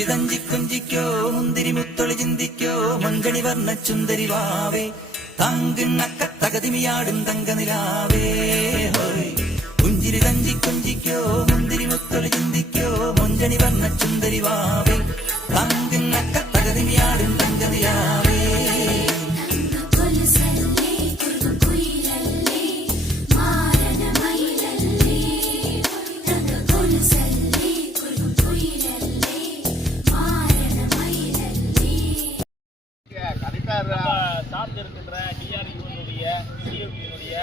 പുഞ്ചിരി തഞ്ചി കുഞ്ചിക്കോ മുന്തിരി മുത്തൊളി ചിന്തിക്കോ മഞ്ചണി വർണ്ണ ചുന്ദരി വാവേ തങ്കിണ്ണക്ക തകതിമിയാടും തങ്കനിലാവേ പുഞ്ചിരി തഞ്ചി കുഞ്ചിക്കോ മുന്തിരി മുത്തൊളി ചിന്തിക്കോ മഞ്ചണി വർണ്ണ ചുന്ദരി വാവേ തങ്കിണ്ണക്ക തകതിമിയാടും തങ്കനിലാവേ சார்ந்து இருக்கின்ற டிஆர்யூனுடைய சிஎம்யூனுடைய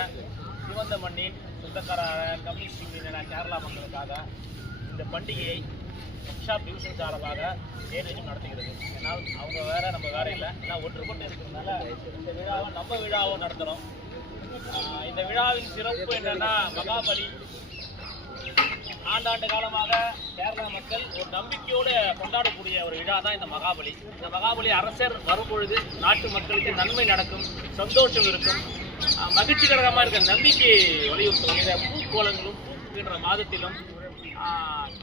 சிவந்த மண்ணின் சொந்தக்கார கம்யூனிஸ்ட் யூனியனான கேரளா மக்களுக்காக இந்த பண்டிகையை ஒர்க்ஷாப் டிவிஷன் சார்பாக ஏனேஜும் நடத்துகிறது. ஏன்னா அவங்க வேற நம்ம வேற இல்லை, ஏன்னா ஒன்றுபட்டு இருக்கிறதுனால இந்த விழாவை நம்ம விழாவும் நடத்துகிறோம். இந்த விழாவின் சிறப்பு என்னன்னா மகாபலி ஆண்டாண்டு காலமாக கேரளா மக்கள் ஒரு நம்பிக்கையோடு கொண்டாடக்கூடிய ஒரு விழா தான் இந்த மகாபலி. இந்த மகாபலி அரசர் வரும்பொழுது நாட்டு மக்களுக்கு நன்மை நடக்கும், சந்தோஷம் இருக்கும், மகிழ்ச்சிகரமாக இருக்கிற நம்பிக்கை வலியுறுத்தும். இந்த பூக்கோளங்களும் பூக்கின்ற மாதத்திலும்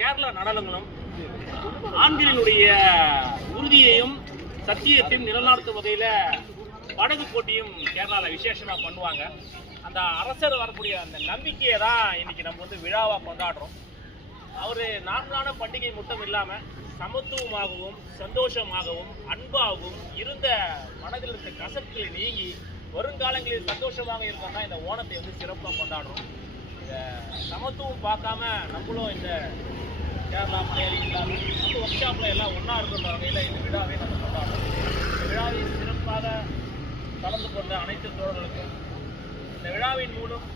கேரளா நடனங்களும் ஆண்களினுடைய உறுதியையும் சத்தியத்தையும் நிலநாட்டும் வகையில் படகு போட்டியும் கேரளாவில் விசேஷமாக பண்ணுவாங்க. அந்த அரசர் வரக்கூடிய அந்த நம்பிக்கையை தான் இன்னைக்கு நம்ம விழாவாக கொண்டாடுறோம். அவர் நான்கான பண்டிகை மட்டும் இல்லாமல் சமத்துவமாகவும் சந்தோஷமாகவும் அன்பாகவும் இருந்த மனதில் இருந்த கசப்புகளை நீங்கி வருங்காலங்களில் சந்தோஷமாக இருக்கோம்னா இந்த ஓணத்தை சிறப்பாக கொண்டாடுறோம். இந்த சமத்துவம் பார்க்காம நம்மளும் இந்த கேரளா மலையாளி இல்லாமல் நம்ம ஒர்க் ஷாப்பில் எல்லாம் ஒன்றா இருக்கிற வகையில் இந்த விழாவை நம்ம கொண்டாடுறோம். இந்த விழாவை சிறப்பாக கலந்து கொண்ட அனைத்து தோழர்களுக்கும் இந்த விழாவின் மூலம்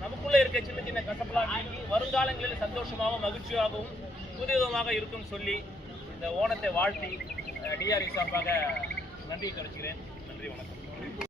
நமக்குள்ளே இருக்க சின்ன சின்ன கசப்பெல்லாம் நீங்கி வருங்காலங்களில் சந்தோஷமாகவும் மகிழ்ச்சியாகவும் புதுவிதமாக இருக்கும் சொல்லி இந்த ஓணத்தை வாழ்த்தி டிஆர்இ சார்பாக நன்றி தெரிவிக்கிறேன். நன்றி, வணக்கம்.